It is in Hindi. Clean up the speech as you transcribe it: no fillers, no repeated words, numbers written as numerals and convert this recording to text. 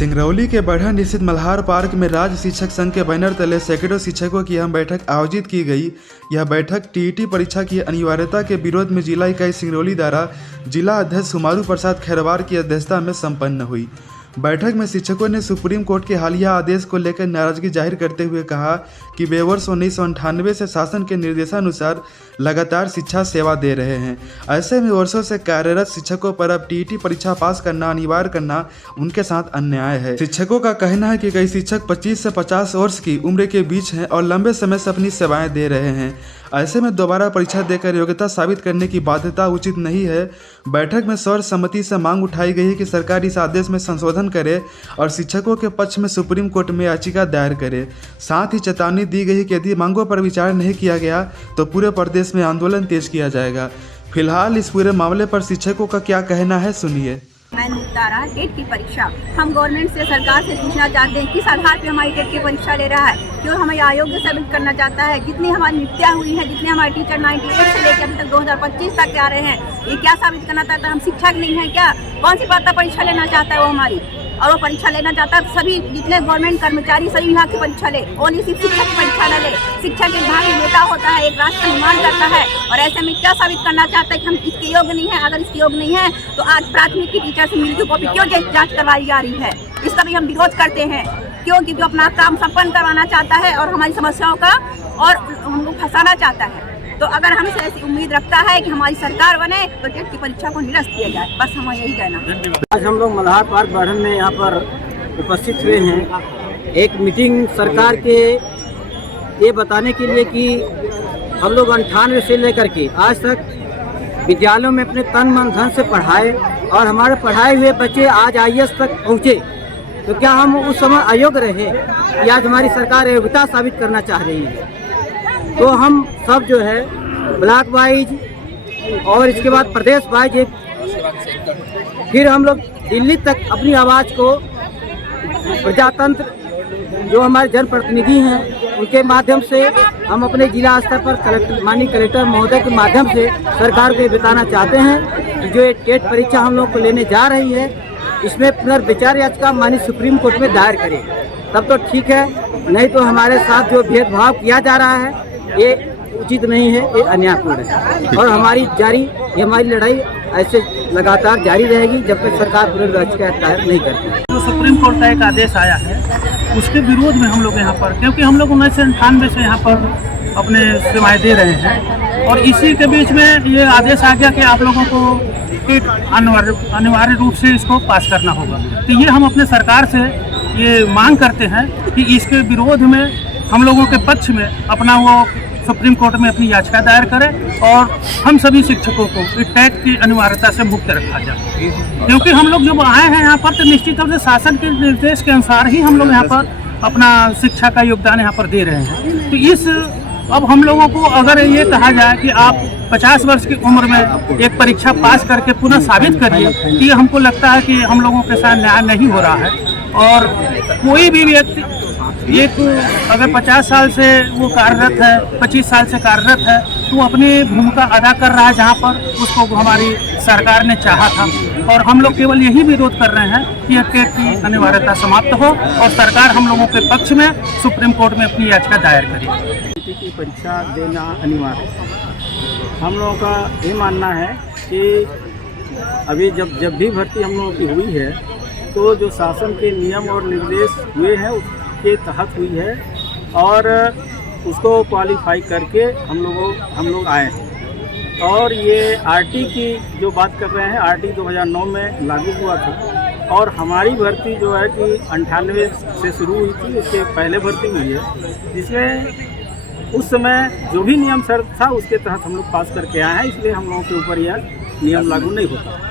सिंगरौली के बढ़न स्थित मल्हार पार्क में राज्य शिक्षक संघ के बैनर तले सैकड़ों शिक्षकों की अहम बैठक आयोजित की गई। यह बैठक टीईटी परीक्षा की अनिवार्यता के विरोध में जिला इकाई सिंगरौली द्वारा जिला अध्यक्ष हुमारू प्रसाद खैरवार की अध्यक्षता में संपन्न हुई। बैठक में शिक्षकों ने सुप्रीम कोर्ट के हालिया आदेश को लेकर नाराजगी जाहिर करते हुए कहा कि वे वर्ष 1998 से शासन के निर्देशानुसार लगातार शिक्षा सेवा दे रहे हैं। ऐसे में वर्षों से कार्यरत शिक्षकों पर अब टीईटी परीक्षा पास करना अनिवार्य करना उनके साथ अन्याय है। शिक्षकों का कहना है कि कई शिक्षक 25 से 50 वर्ष की उम्र के बीच हैं और लंबे समय से अपनी सेवाएं दे रहे हैं। ऐसे में दोबारा परीक्षा देकर योग्यता साबित करने की बाध्यता उचित नहीं है। बैठक में सर्वसम्मति से मांग उठाई गई है कि सरकार इस आदेश में संशोधन करे और शिक्षकों के पक्ष में सुप्रीम कोर्ट में याचिका दायर करे। साथ ही चेतावनी दी गई कि यदि मांगों पर विचार नहीं किया गया तो पूरे प्रदेश में आंदोलन तेज किया जाएगा। फिलहाल इस पूरे मामले पर शिक्षकों का क्या कहना है, सुनिए। मैं मुख्तारा टेट की परीक्षा हम गवर्नमेंट से सरकार से पूछना चाहते हैं किस आधार पे हमारी टेट की परीक्षा ले रहा है, क्यों हमें अयोग्य साबित करना चाहता है। जितनी हमारी नियुक्तियाँ हुई हैं, जितने हमारे टीचर 98 से लेकर अभी तक 2025 तक आ रहे हैं, ये क्या साबित करना चाहता है? हम शिक्षक नहीं है क्या? कौन सी बात का परीक्षा लेना चाहता है वो हमारी? और वो परीक्षा लेना चाहता है सभी जितने गवर्नमेंट कर्मचारी सभी विभाग की परीक्षा ले, ओनली सिर्फ शिक्षक की परीक्षा न ले। शिक्षक एक भावी नेता होता है, एक राष्ट्र का निर्माण करता है, और ऐसे में क्या साबित करना चाहता है कि हम इसके योग्य नहीं है। अगर इसके योग्य नहीं है तो आज प्राथमिक की टीचर से मिलकर कॉपी क्यों जांच करवाई जा रही है? इसका भी हम विरोध करते हैं, क्योंकि जो अपना काम संपन्न करवाना चाहता है और हमारी समस्याओं का और हमको फंसाना चाहता है। तो अगर हमसे ऐसी उम्मीद रखता है कि हमारी सरकार बने तो टेट की परीक्षा को निरस्त किया जाए, बस हमें यही कहना है। आज हम लोग मल्हार पार्क बढ़न में यहाँ पर उपस्थित हुए हैं एक मीटिंग सरकार के ये बताने के लिए कि हम लोग 98 से लेकर के आज तक विद्यालयों में अपने तन मन धन से पढ़ाए और हमारे पढ़ाए हुए बच्चे आज IAS तक पहुँचे, तो क्या हम उस समय अयोग्य रहे कि आज हमारी सरकार योग्यता साबित करना चाह रही है? तो हम सब जो है ब्लॉक वाइज और इसके बाद प्रदेश वाइज एक फिर हम लोग दिल्ली तक अपनी आवाज़ को प्रजातंत्र जो हमारे जनप्रतिनिधि हैं उनके माध्यम से हम अपने जिला स्तर पर माननीय कलेक्टर महोदय के माध्यम से सरकार को बताना चाहते हैं कि जो ये टेट परीक्षा हम लोग को लेने जा रही है इसमें पुनर्विचार याचिका माननीय सुप्रीम कोर्ट में दायर करें, तब तो ठीक है, नहीं तो हमारे साथ जो भेदभाव किया जा रहा है ये उचित नहीं है, ये अन्यायपूर्ण है। और हमारी हमारी लड़ाई ऐसे लगातार जारी रहेगी जब तक सरकार पुनर्विचार दायर नहीं करती। जो सुप्रीम कोर्ट का एक आदेश आया है उसके विरोध में हम लोग यहाँ पर, क्योंकि हम लोग 1998 से यहाँ पर अपने सेवाएं दे रहे हैं और इसी के बीच में ये आदेश आ गया कि आप लोगों को टेट अनिवार्य रूप से इसको पास करना होगा। तो ये हम अपने सरकार से ये मांग करते हैं कि इसके विरोध में हम लोगों के पक्ष में अपना वो सुप्रीम कोर्ट में अपनी याचिका दायर करें और हम सभी शिक्षकों को टेट की अनिवार्यता से मुक्त रखा जाए। क्योंकि हम लोग जब आए हैं यहाँ पर तो निश्चित रूप से शासन के निर्देश के अनुसार ही हम लोग यहाँ पर अपना शिक्षा का योगदान यहाँ पर दे रहे हैं। तो अब हम लोगों को अगर ये कहा जाए कि आप 50 वर्ष की उम्र में एक परीक्षा पास करके पुनः साबित करिए, तो ये हमको लगता है कि हम लोगों के साथ न्याय नहीं हो रहा है। और कोई भी व्यक्ति एक अगर 50 साल से वो कार्यरत है, 25 साल से कार्यरत है, तो वो अपनी भूमिका अदा कर रहा है जहाँ पर उसको हमारी सरकार ने चाहा था। और हम लोग केवल यही विरोध कर रहे हैं कि यह टेट की अनिवार्यता समाप्त हो और सरकार हम लोगों के पक्ष में सुप्रीम कोर्ट में अपनी याचिका दायर करे। टीटी की परीक्षा देना अनिवार्य है। हम लोगों का ये मानना है कि अभी जब भी भर्ती हम लोगों की हुई है तो जो शासन के नियम और निर्देश हुए हैं के तहत हुई है और उसको क्वालिफाई करके हम लोग आए हैं। और ये आरटी की जो बात कर रहे हैं, आरटी 2009 में लागू हुआ था और हमारी भर्ती जो है कि 98 से शुरू हुई थी, इसके पहले भर्ती हुई है, जिसमें उस समय जो भी नियम शर्त था उसके तहत हम लोग पास करके आए हैं, इसलिए हम लोगों के ऊपर यह नियम लागू नहीं होता।